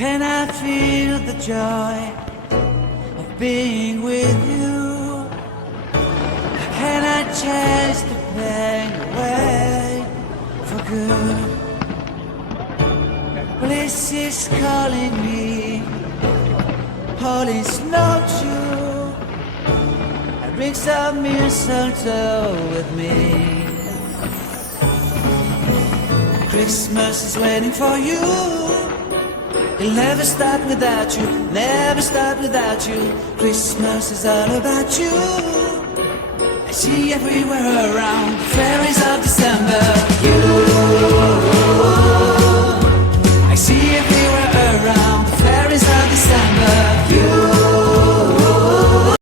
Can I feel the joy of being with you? Can I chase the pain away for good? Bliss is calling me, all is not true. I bring some mistletoe with me. Christmas is waiting for you. It'll never start without you, never start without you. Christmas is all about you. I see everywhere around, fairies of December. You